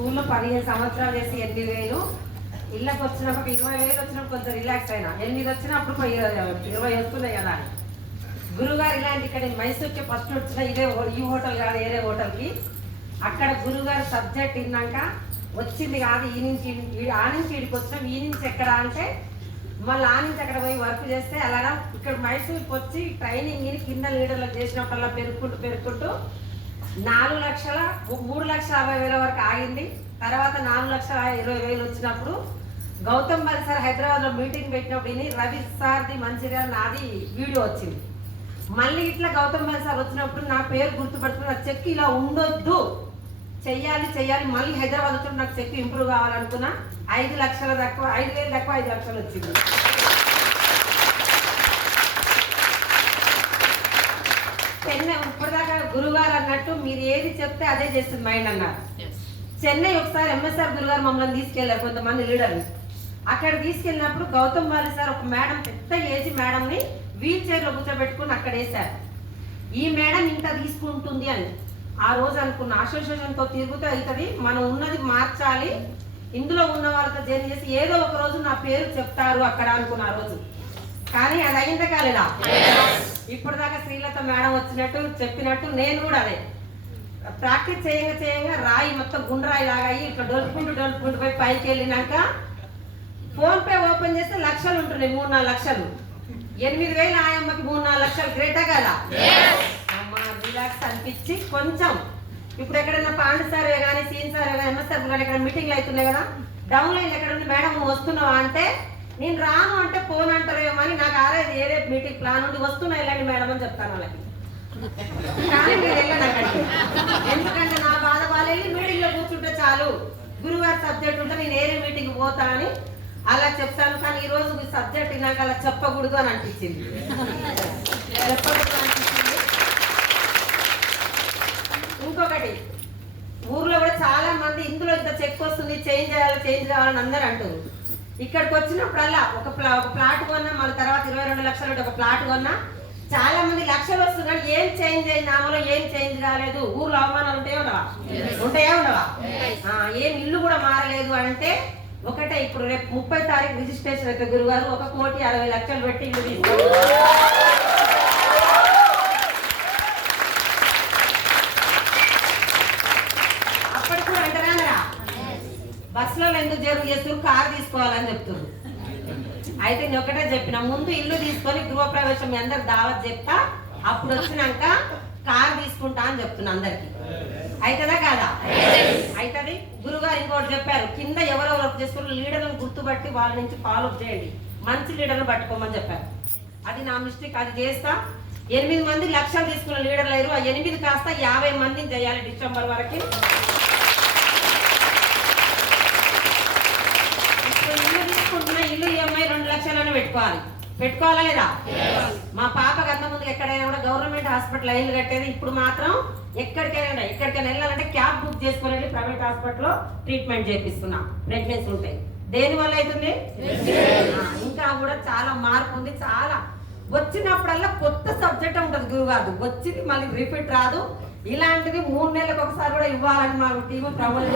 స్కూల్లో 15 సంవత్సరాలు చేసి 8,000, ఇళ్ళకి వచ్చినప్పుడు 20,000 వచ్చినప్పుడు కొంచెం రిలాక్స్ అయినా, 8 వచ్చినప్పుడు 20 వస్తున్నాయి కదా అని. గురుగారు ఇలాంటి ఇక్కడ మైసూర్కి ఫస్ట్ వచ్చిన ఇదే ఈ హోటల్ కాదు, వేరే హోటల్కి. అక్కడ గురుగారు సబ్జెక్ట్ విన్నాక వచ్చింది కాదు, ఈ నుంచి ఆ నుంచి వీడికి వచ్చినాం, ఈ నుంచి ఎక్కడ అంటే మళ్ళీ ఆ నుంచి అక్కడ పోయి వర్క్ చేస్తే అలా ఇక్కడ మైసూర్కి వచ్చి ట్రైనింగ్ కింద లీడర్లకు చేసినప్పుడల్లా పెరుగుకుంటూ 3,60,000 వరకు ఆగింది. తర్వాత 4,20,000 వచ్చినప్పుడు గౌతమ్ బాలి సార్ హైదరాబాద్లో మీటింగ్ పెట్టినప్పుడు ఇని రవి సార్ది మంచిగా నాది వీడియో వచ్చింది. మళ్ళీ ఇట్లా గౌతమ్ బాలి సార్ వచ్చినప్పుడు నా పేరు గుర్తుపడుతున్న నా చెక్ ఇలా ఉండొద్దు, చెయ్యాలి. మళ్ళీ హైదరాబాద్ వచ్చినప్పుడు నాకు చెక్ ఇంప్రూవ్ కావాలనుకున్నా. 5 లక్షల తక్కువ, 5,000 తక్కువ 5 లక్షలు వచ్చింది. చెన్నై ఇప్పటిదాకా గురుగారు అన్నట్టు మీరు ఏది చెప్తే అదే చేస్తుంది మైండ్ అన్నారు. చెన్నై ఒకసారి ఎంఎస్ఆర్ గురుగారు మమ్మల్ని తీసుకెళ్లారు, కొంతమంది లీడర్ని. అక్కడ తీసుకెళ్ళినప్పుడు గౌతమ్ బాలి సార్ ఒక మేడం, పెద్ద ఏజ్ మేడంని వీల్ చైర్లో కూర్చోబెట్టుకుని అక్కడ వేశారు. ఈ మేడం ఇంత తీసుకుంటుంది అని ఆ రోజు అనుకున్న. అసోసియేషన్తో తిరుగుతూ అవుతుంది, మనం ఉన్నది మార్చాలి, ఇందులో ఉన్న వాళ్ళతో జర్నీ చేసి ఏదో ఒక రోజు నా పేరు చెప్తారు అక్కడ అనుకున్న ఆ రోజు. కానీ అది అయిందా కాలేదా? ఇప్పటిదాకా శ్రీలత మేడం వచ్చినట్టు చెప్పినట్టు నేను కూడా అదే ప్రాక్టీస్ చేయంగా రాయి మొత్తం గుండ్రాయి లాగా అయ్యి ఇట్లా డొలుపుకుంటూ పోయి పైకి వెళ్ళినాక ఫోన్ పే ఓపెన్ చేస్తే లక్షలు ఉంటున్నాయి, 3-4 లక్షలు. 8,000 ఆయమ్మకి 3-4 లక్షలు, గ్రేటా కదా? అమ్మా రిలాక్స్ అనిపించి కొంచెం ఇప్పుడు ఎక్కడైనా పాండు సార్ కానీ సీన్ సార్ కానీ ఎంఎస్ సార్ కానీ ఎక్కడ మీటింగ్లు అవుతున్నాయి కదా, డౌన్ లైన్ ఎక్కడ ఉంది మేడం వస్తున్నావా అంటే నేను రాను అంటే ఫోన్ అంటారేమో అని నాకు ఏదే మీటింగ్ ప్లాన్ ఉంది, వస్తున్నా వెళ్ళండి మేడం అని చెప్తాను వాళ్ళకి. కానీ మీరు వెళ్ళండి అక్కడికి, ఎందుకంటే నా బాధ వాళ్ళు వెళ్ళి మీటింగ్లో కూర్చుంటే చాలు, గురువారి సబ్జెక్ట్ ఉంటే నేను ఏరే మీటింగ్ పోతా అని అలా చెప్తాను. కానీ ఈ రోజు సబ్జెక్ట్ నాకు అలా చెప్పకూడదు అని అనిపించింది. ఇంకొకటి ఊర్లో కూడా చాలా మంది ఇందులో ఇంత చెక్ వస్తుంది, చేంజ్ కావాలని అందరూ అంటారు. ఇక్కడికి వచ్చినప్పుడల్లా ఒక ప్లాట్ కొన్నా, మళ్ళీ తర్వాత 22 లక్షలు ఒక ప్లాట్ కొన్నా, చాలా మంది లక్షలు వస్తుంది కానీ ఏం చేంజ్ అయింది, నామలో ఏం చేంజ్ కాలేదు, ఊర్లో అవమానాలు ఉంటాయా ఉండవా? ఏం ఇల్లు కూడా మారలేదు అంటే ఒకటే, ఇప్పుడు రేపు 30 తారీఖు రిజిస్ట్రేషన్ అయితే గురుగారు 1,60,00,000 పెట్టి ఇల్లు తీసుకోండి. అప్పటికి కూడా అంటారా బస్సులో ఎందుకు జరుగు చేస్తున్నారు, కారు తీసుకోవాలని చెప్తున్నారు. అయితే నేను ఒకటే చెప్పిన, ముందు ఇల్లు తీసుకొని గృహప్రవేశం మీ అందరు దావత్ చెప్తా, అప్పుడు వచ్చినాక కారు తీసుకుంటా అని చెప్తున్నా అందరికి. అవుతుందా కాదా? అవుతుంది. గురుగారు ఇంకోటి చెప్పారు, కింద ఎవరెవరు చేసుకున్న లీడర్లను గుర్తుపట్టి వాళ్ళ నుంచి ఫాలో చేయండి, మంచి లీడర్లు పట్టుకోమని చెప్పారు. అది నా మిస్టేక్, అది చేస్తా. 8 మంది లక్షలు తీసుకున్న లీడర్లు అయ్యారు, ఆ 8 కాస్త 50 మందిని చేయాలి డిసెంబర్ వరకు. ఇల్లు తీసుకుంటున్న ఇల్లు EMI 2 లక్షలను పెట్టుకోవాలా లేదా? మా పాపకి అంత ముందు ఎక్కడైనా కూడా గవర్నమెంట్ హాస్పిటల్ ఇల్లు కట్టేది, ఇప్పుడు మాత్రం ఎక్కడికైనా వెళ్ళాలంటే క్యాబ్ బుక్ చేసుకుని వెళ్ళి ప్రైవేట్ హాస్పిటల్లో ట్రీట్మెంట్ చేపిస్తున్నాం. ప్రెగ్నెన్సీ ఉంటాయి, దేని వల్ల అవుతుంది? ఇంకా కూడా చాలా మార్పు ఉంది. చాలా వచ్చినప్పుడల్లా కొత్త సబ్జెక్ట్ ఉంటుంది గురుగారు, వచ్చింది మళ్ళీ రిపీట్ రాదు. ఇలాంటిది 3 నెలలకు ఒకసారి కూడా ఇవ్వాలని మా టీము ప్రబోధం.